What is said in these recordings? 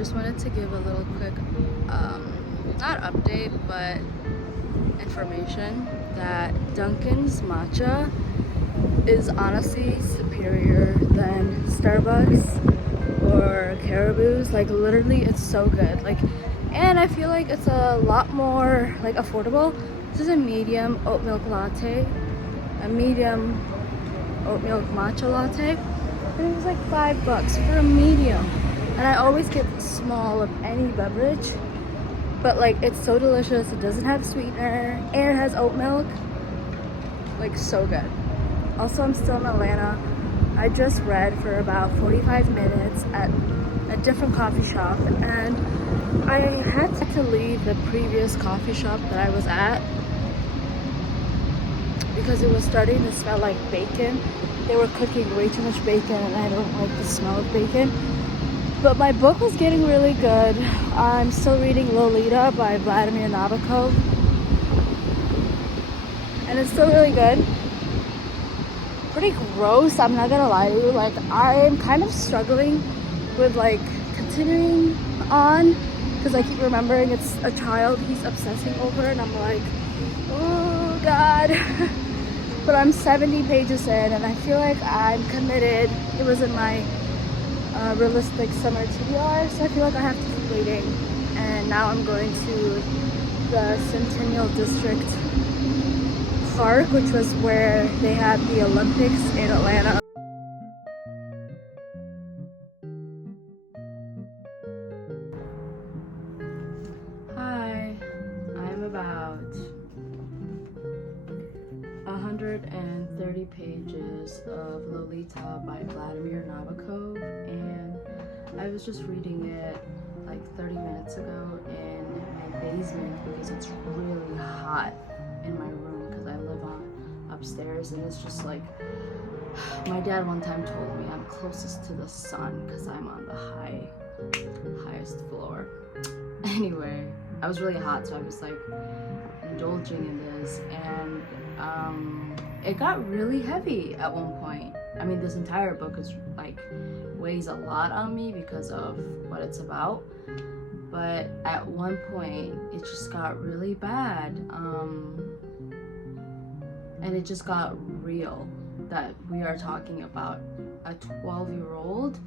just wanted to give a little quick, not update, but information that Dunkin's matcha is honestly superior than Starbucks or Caribou's. Like literally, it's so good. Like, and I feel like it's a lot more like affordable. This is a medium oat milk latte, a medium oat milk matcha latte, and it was like $5 for a medium. And I always get small of any beverage, but like it's so delicious. It doesn't have sweetener and it has oat milk. Like so good. Also, I'm still in Atlanta. I just read for about 45 minutes at a different coffee shop, and I had to leave the previous coffee shop that I was at because it was starting to smell like bacon. They were cooking way too much bacon and I don't like the smell of bacon. But my book was getting really good. I'm still reading Lolita by Vladimir Nabokov. And it's still really good. Pretty gross, I'm not gonna lie to you. Like, I'm kind of struggling with like continuing on because I keep remembering it's a child he's obsessing over, and I'm like, oh God. But I'm 70 pages in and I feel like I'm committed. It was in my realistic summer TBR, so I feel like I have to keep reading. And now I'm going to the Centennial District Park, which was where they had the Olympics in Atlanta. Hi, I'm about 130 pages of Lolita by Vladimir Nabokov, and I was just reading it like 30 minutes ago in my basement because it's really hot in my room because I live upstairs, and it's just like, my dad one time told me I'm closest to the sun because I'm on the highest floor. Anyway, I was really hot, so I was like indulging in this, and it got really heavy at one point. I mean, this entire book is like weighs a lot on me because of what it's about, but at one point it just got really bad, and it just got real that we are talking about a 12-year-old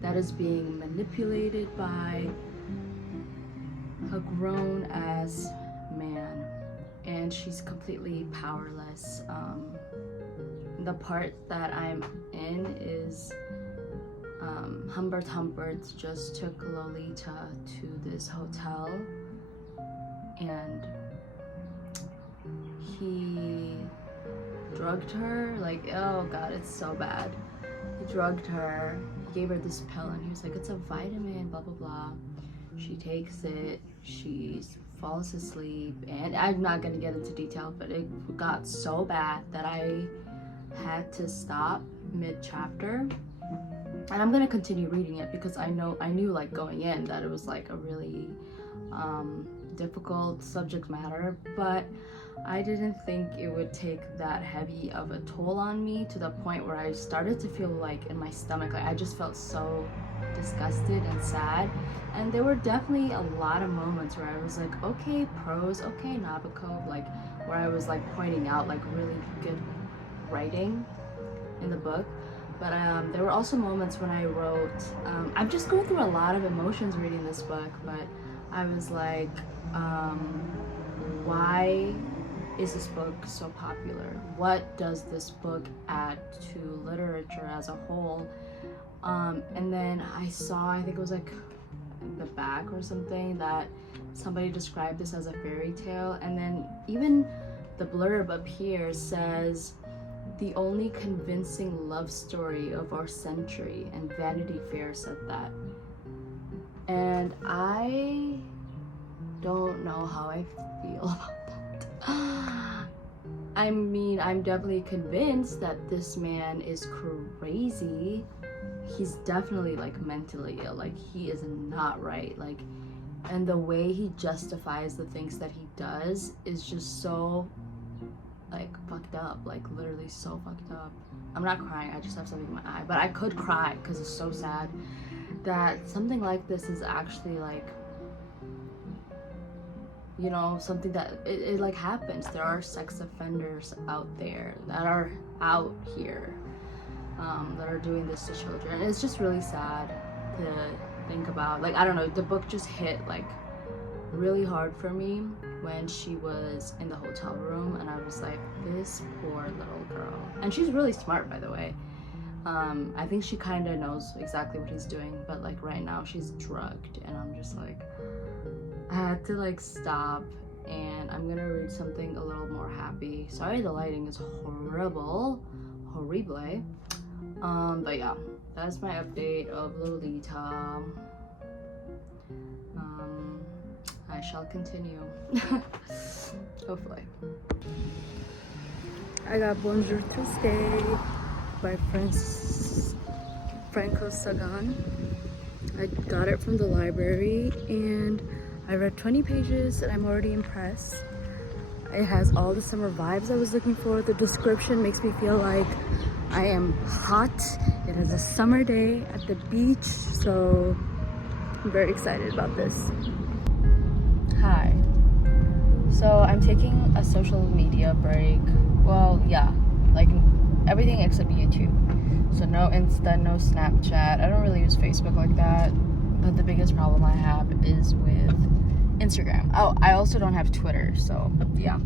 that is being manipulated by a grown-ass man, and she's completely powerless. The part that I'm in is Humbert just took Lolita to this hotel, and he drugged her. Like, oh God, it's so bad. He drugged her, he gave her this pill, and he was like, it's a vitamin, blah blah blah. She takes it, she falls asleep, and I'm not gonna get into detail, but it got so bad that I had to stop mid-chapter. And I'm gonna continue reading it because I knew like going in that it was like a really difficult subject matter, but I didn't think it would take that heavy of a toll on me to the point where I started to feel like in my stomach, like I just felt so disgusted and sad. And there were definitely a lot of moments where I was like, okay, prose, okay, Nabokov, like where I was like pointing out like really good writing in the book. But there were also moments when I wrote, I'm just going through a lot of emotions reading this book, but I was like, why is this book so popular? What does this book add to literature as a whole? And then I saw, I think it was like in the back or something, that somebody described this as a fairy tale, and then even the blurb up here says, the only convincing love story of our century, and Vanity Fair said that. And I don't know how I feel about that. I mean, I'm definitely convinced that this man is crazy. He's definitely like mentally ill, like he is not right, like, and the way he justifies the things that he does is just so like fucked up, like literally so fucked up. I'm not crying, I just have something in my eye, but I could cry because it's so sad. that something like this is actually like, you know, something that it like happens. There are sex offenders out there that are out here that are doing this to children. It's just really sad to think about. Like, I don't know, the book just hit like really hard for me when she was in the hotel room, and I was like, this poor little girl. And she's really smart, by the way. I think she kind of knows exactly what he's doing, but like right now she's drugged, and I'm just like, I had to like stop, and I'm gonna read something a little more happy. Sorry, the lighting is horrible. But yeah, that's my update of Lolita. I shall continue. Hopefully. I got Bonjour Tuesday by Franco Sagan. I got it from the library and I read 20 pages and I'm already impressed. It has all the summer vibes I was looking for. The description makes me feel like I am hot. It is a summer day at the beach, so I'm very excited about this. Hi. So I'm taking a social media break. Well, yeah, like everything except YouTube. So no Insta, no Snapchat. I don't really use Facebook like that. But the biggest problem I have is with Instagram. Oh, I also don't have Twitter, so yeah.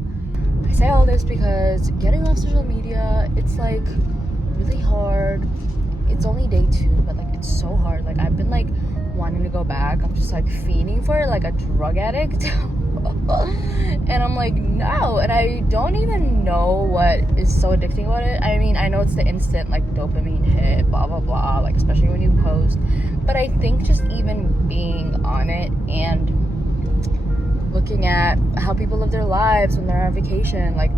I say all this because getting off social media, it's like really hard. It's only day 2, but like it's so hard. Like I've been like wanting to go back. I'm just like fiending for it like a drug addict. And I'm like, no. And I don't even know what is so addicting about it. I mean, I know it's the instant like dopamine hit, blah blah blah, like especially when you post. But I think just even being on it and looking at how people live their lives when they're on vacation, like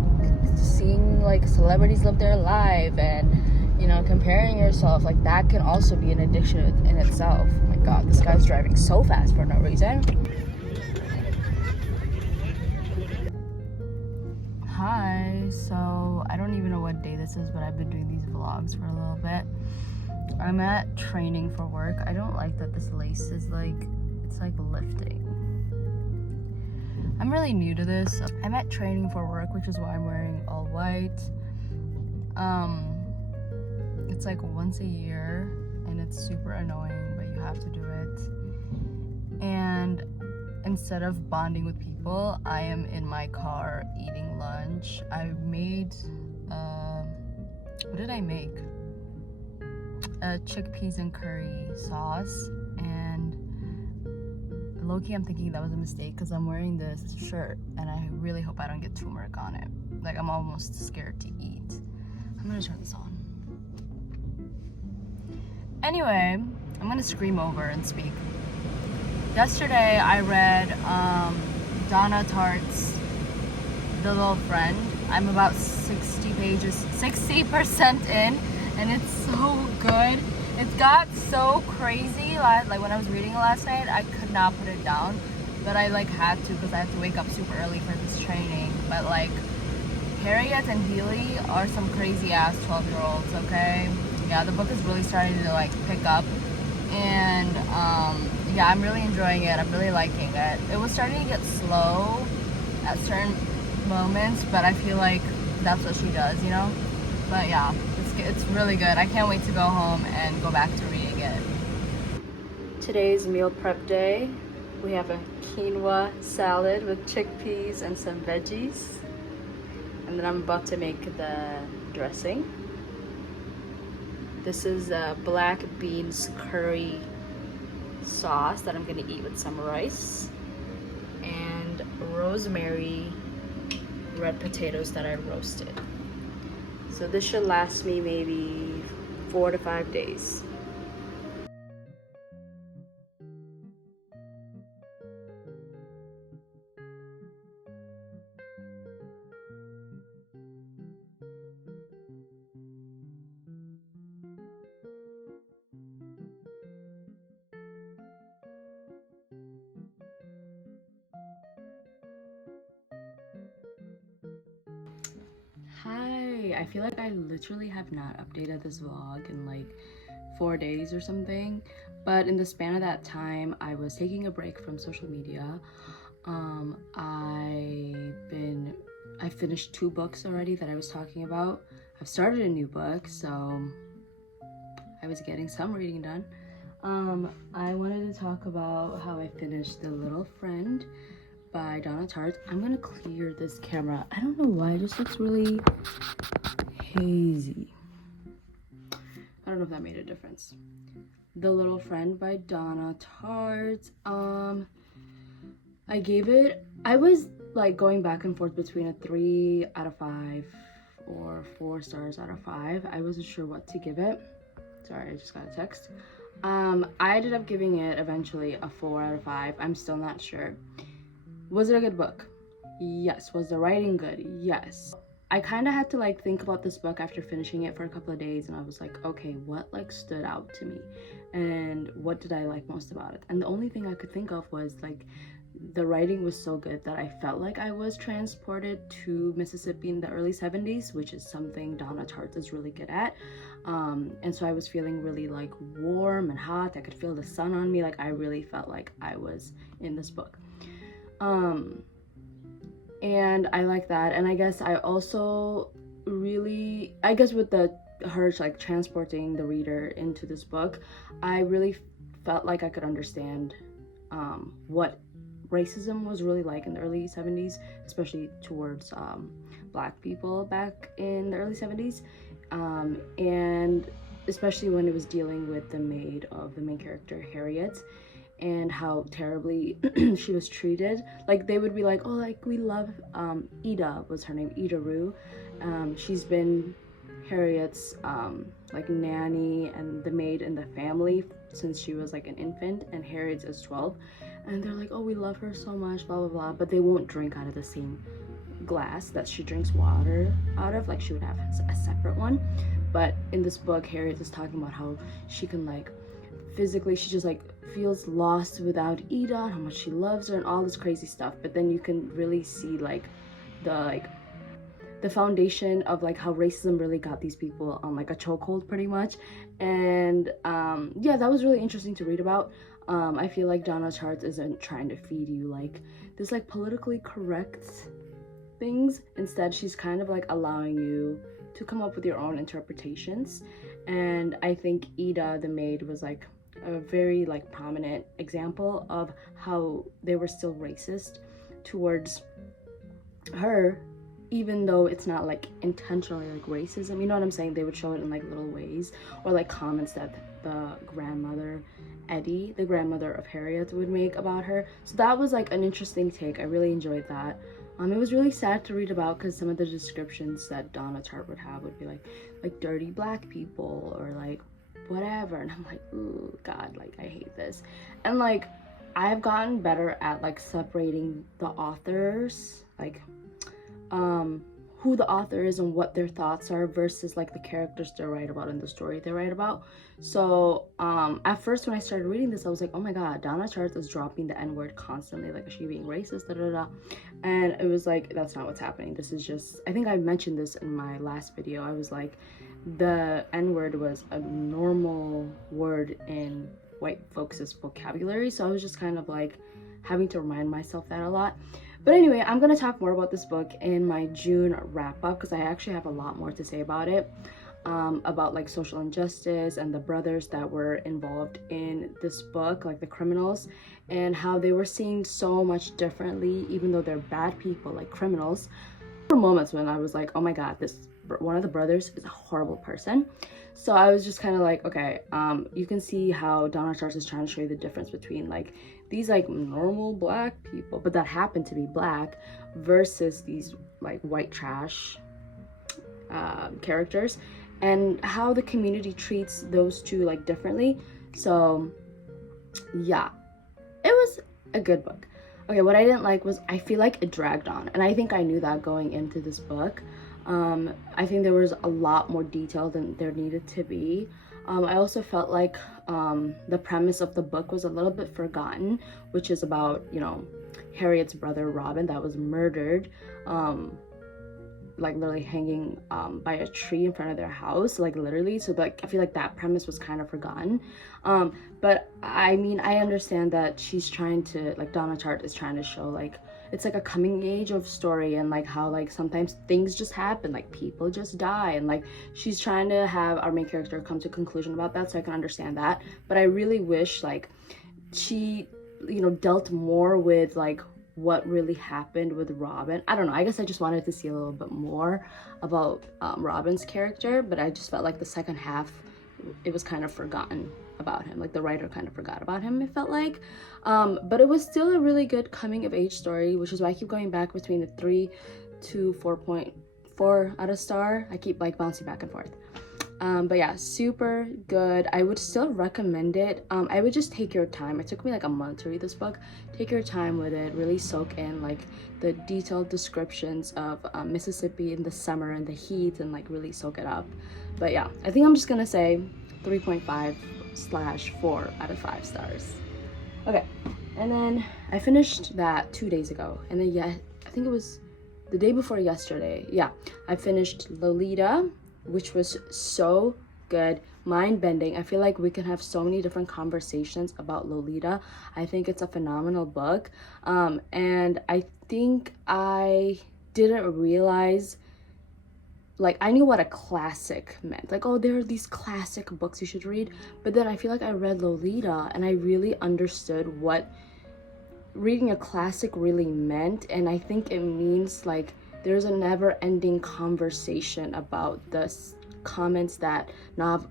seeing like celebrities live their life and, you know, comparing yourself, like that can also be an addiction in itself. Oh my god, this guy's driving so fast for no reason. Hi, so I don't even know what day this is, but I've been doing these vlogs for a little bit. I'm at training for work. I don't like that this lace is like, it's like lifting. I'm really new to this. I'm at training for work, which is why I'm wearing all white. It's like once a year and it's super annoying, but you have to do it. And instead of bonding with people, I am in my car eating lunch. I made, what did I make? A chickpeas and curry sauce, and low-key I'm thinking that was a mistake because I'm wearing this shirt and I really hope I don't get turmeric on it. Like I'm almost scared to eat. I'm gonna turn this on. Anyway, I'm gonna scream over and speak. Yesterday I read Donna Tartt's The Little Friend. I'm about 60% in, and it's so good. It got so crazy. Like when I was reading it last night, I could not put it down, but I like had to because I have to wake up super early for this training. But like Harriet and Healy are some crazy ass 12-year-olds, okay? Yeah, the book is really starting to like pick up, and yeah, I'm really enjoying it. I'm really liking it. It was starting to get slow at certain moments, but I feel like that's what she does, you know? But yeah, it's really good. I can't wait to go home and go back to reading it. Today's meal prep day. We have a quinoa salad with chickpeas and some veggies. And then I'm about to make the dressing. This is a black beans curry sauce that I'm gonna eat with some rice. And rosemary red potatoes that I roasted. So this should last me maybe 4 to 5 days. Hi, I feel like I literally have not updated this vlog in like 4 days or something. But in the span of that time, I was taking a break from social media. I finished 2 books already that I was talking about. I've started a new book, so I was getting some reading done. I wanted to talk about how I finished The Little Friend by Donna Tartt. I'm gonna clear this camera. I don't know why, it just looks really hazy. I don't know if that made a difference. The Little Friend by Donna Tartt. I was like going back and forth between a 3 out of 5 or 4 stars out of 5. I wasn't sure what to give it. Sorry, I just got a text. I ended up giving it eventually a 4 out of 5. I'm still not sure. Was it a good book? Yes. Was the writing good? Yes. I kind of had to like think about this book after finishing it for a couple of days, and I was like, okay, what like stood out to me and what did I like most about it? And the only thing I could think of was like the writing was so good that I felt like I was transported to Mississippi in the early 70s, which is something Donna Tartt is really good at. And so I was feeling really like warm and hot. I could feel the sun on me. Like I really felt like I was in this book. And I like that. And I guess I also really, with her like transporting the reader into this book, I really felt like I could understand what racism was really like in the early 70s, especially towards Black people back in the early 70s, and especially when it was dealing with the maid of the main character, Harriet, and how terribly she was treated. Like they would be like, oh, like we love Ida was her name, Ida Rue. She's been Harriet's like nanny and the maid in the family since she was like an infant, and Harriet's is 12, and they're like, oh, we love her so much, blah blah blah, but they won't drink out of the same glass that she drinks water out of. Like she would have a separate one. But in this book, Harriet is talking about how she can like physically, she just like feels lost without Ida, and how much she loves her and all this crazy stuff. But then you can really see like the foundation of like how racism really got these people on like a chokehold pretty much. And yeah, that was really interesting to read about. I feel like Donna Tartt isn't trying to feed you like this like politically correct things. Instead, she's kind of like allowing you to come up with your own interpretations. And I think Ida the maid was like a very like prominent example of how they were still racist towards her, even though it's not like intentionally like racism, you know what I'm saying? They would show it in like little ways, or like comments that the grandmother Eddie, the grandmother of Harriet, would make about her. So that was like an interesting take. I really enjoyed that. It was really sad to read about because some of the descriptions that Donna Tartt would have would be like dirty Black people or like whatever, and I'm like, ooh, God, like I hate this. And like I've gotten better at like separating the authors, like who the author is and what their thoughts are versus like the characters they write about and the story they write about. So at first when I started reading this, I was like, oh my God, Donna Tartt is dropping the N-word constantly, like is she being racist, da da da. And it was like, that's not what's happening. This is just, I think I mentioned this in my last video. I was like, the N-word was a normal word in white folks' vocabulary, so I was just kind of like having to remind myself that a lot. But anyway, I'm gonna talk more about this book in my June wrap-up because I actually have a lot more to say about it, about like social injustice and the brothers that were involved in this book, like the criminals, and how they were seen so much differently, even though they're bad people, like criminals. There were moments when I was like, oh my God, this one of the brothers is a horrible person. So I was just kind of like, okay, you can see how Donna Tartt is trying to show you the difference between like these like normal Black people, but that happen to be Black, versus these like white trash characters, and how the community treats those two like differently. So yeah, it was a good book. Okay, what I didn't like was I feel like it dragged on, and I think I knew that going into this book. I think there was a lot more detail than there needed to be. I also felt like the premise of the book was a little bit forgotten, which is about, you know, Harriet's brother Robin that was murdered like literally hanging by a tree in front of their house, like literally. So like I feel like that premise was kind of forgotten. But I mean, I understand that she's trying to, like, Donna Tartt is trying to show like it's like a coming age of story, and like how like sometimes things just happen, like people just die, and like she's trying to have our main character come to a conclusion about that, so I can understand that. But I really wish like she, you know, dealt more with like what really happened with Robin. I don't know, I guess I just wanted to see a little bit more about Robin's character, but I just felt like the second half it was kind of forgotten about him, like the writer kind of forgot about him, it felt like. But it was still a really good coming of age story, which is why I keep going back between the 3 to 4.4 out of star. I keep like bouncing back and forth. But yeah, super good. I would still recommend it. I would just take your time. It took me like a month to read this book. Take your time with it, really soak in like the detailed descriptions of Mississippi in the summer and the heat, and like really soak it up. But yeah, I think I'm just gonna say 3.5/4 out of 5 stars. Okay, and then I finished that 2 days ago, and then yeah, I think it was the day before yesterday. Yeah, I finished Lolita, which was so good, mind-bending. I feel like we can have so many different conversations about Lolita. I think it's a phenomenal book, and I think I didn't realize, like, I knew what a classic meant, like, oh, there are these classic books you should read, but then I feel like I read Lolita and I really understood what reading a classic really meant. And I think it means like there's a never-ending conversation about the comments that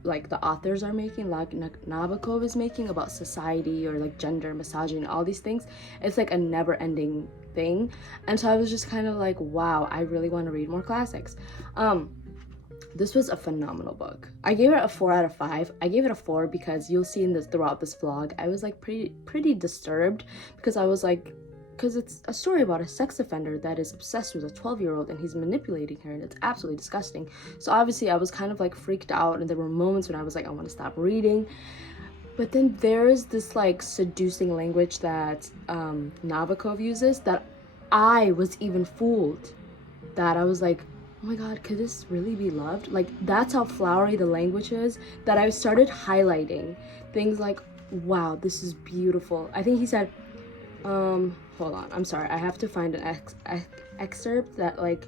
like the authors are making, like Nabokov is making about society or like gender, misogyny, all these things. It's like a never-ending thing. And so I was just kind of like, wow, I really want to read more classics. This was a phenomenal book. I gave it a 4 out of 5. I gave it a 4 because you'll see in this throughout this vlog, I was like pretty disturbed, because I was like, because it's a story about a sex offender that is obsessed with a 12-year-old and he's manipulating her, and it's absolutely disgusting. So obviously I was kind of like freaked out, and there were moments when I was like, I want to stop reading. But then there's this like seducing language that Nabokov uses that I was even fooled, that I was like, oh my god, could this really be loved? Like, that's how flowery the language is, that I started highlighting things like, wow, this is beautiful. I think he said, hold on, I'm sorry, I have to find an excerpt that like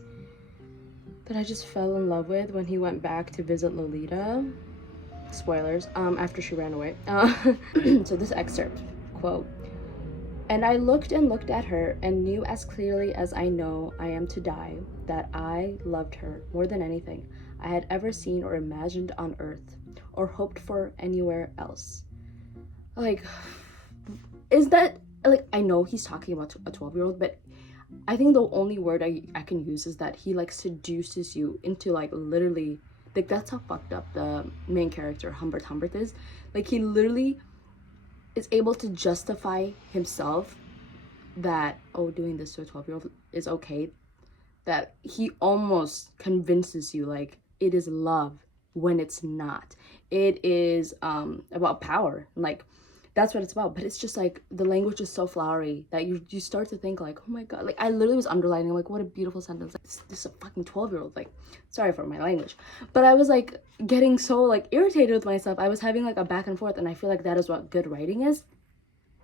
that I just fell in love with when he went back to visit Lolita. Spoilers, after she ran away. So this excerpt, quote, "And I looked and looked at her and knew as clearly as I know I am to die that I loved her more than anything I had ever seen or imagined on earth or hoped for anywhere else." Like, is that, like, I know he's talking about a 12-year-old, but I think the only word I can use is that he like seduces you into like literally, like, that's how fucked up the main character Humbert is. Like, he literally is able to justify himself that, oh, doing this to a 12-year-old is okay, that he almost convinces you like it is love when it's not. It is about power, like that's what it's about. But it's just like the language is so flowery that you start to think like, oh my god, like I literally was underlining like, what a beautiful sentence, like this is a fucking 12-year-old, like, sorry for my language, but I was like getting so like irritated with myself. I was having like a back and forth, and I feel like that is what good writing is.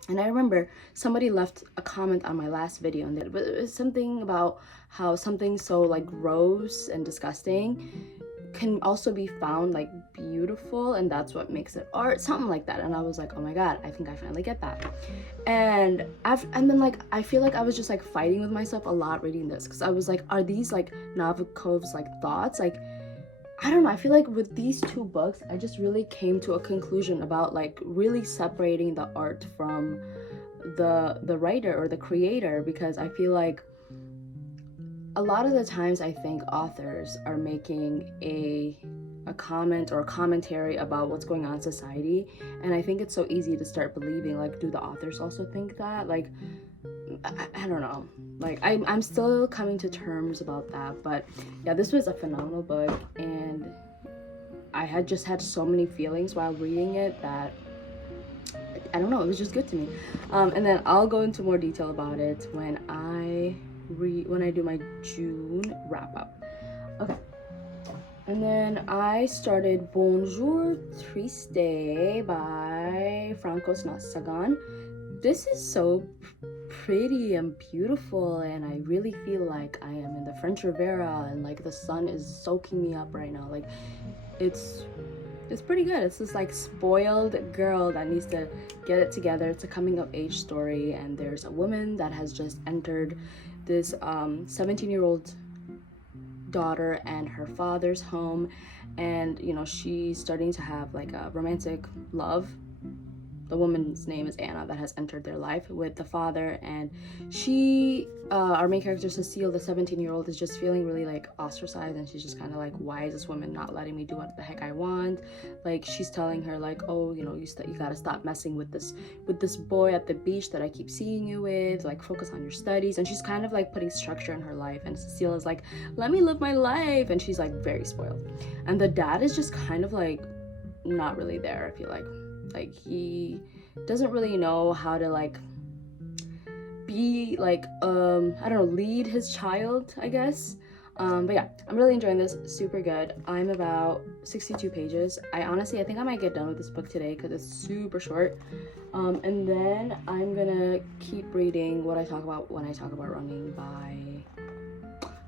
And I remember somebody left a comment on my last video, and it was something about how something so like gross and disgusting can also be found like beautiful, and that's what makes it art, something like that. And I was like, oh my god, I think I finally get that. And then like I feel like I was just like fighting with myself a lot reading this, because I was like, are these like Nabokov's like thoughts? Like, I don't know, I feel like with these two books I just really came to a conclusion about like really separating the art from the writer or the creator, because I feel like a lot of the times I think authors are making a comment or a commentary about what's going on in society, and I think it's so easy to start believing like, do the authors also think that? Like, I don't know, like I'm still coming to terms about that. But yeah, this was a phenomenal book, and I had just had so many feelings while reading it that I don't know, it was just good to me. And then I'll go into more detail about it when I do my June wrap up. Okay. And then I started Bonjour Triste by Francos Sagan. This is so pretty and beautiful, and I really feel like I am in the French Riviera, and like the sun is soaking me up right now. Like it's pretty good. It's this like spoiled girl that needs to get it together. It's a coming of age story, and there's a woman that has just entered this 17-year-old daughter and her father's home, and you know, she's starting to have like a romantic love. The woman's name is Anna, that has entered their life with the father, and she, our main character Cecile, the 17-year-old, is just feeling really like ostracized, and she's just kind of like, why is this woman not letting me do what the heck I want? Like she's telling her like, oh, you know, you gotta stop messing with this boy at the beach that I keep seeing you with, like focus on your studies. And she's kind of like putting structure in her life, and Cecile is like, let me live my life, and she's like very spoiled. And the dad is just kind of like not really there, I feel like he doesn't really know how to like be like I don't know, lead his child, I guess. But yeah, I'm really enjoying this. Super good. I'm about 62 pages. I think I might get done with this book today because it's super short. And then I'm gonna keep reading What I Talk About When I Talk About Running by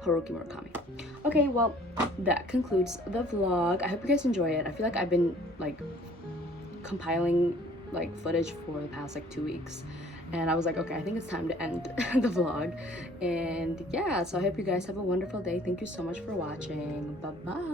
Haruki Murakami. Okay, well, that concludes the vlog. I hope you guys enjoy it. I feel like I've been like compiling like footage for the past like 2 weeks, and I was like, okay, I think it's time to end the vlog. And yeah, so I hope you guys have a wonderful day. Thank you so much for watching. Bye bye.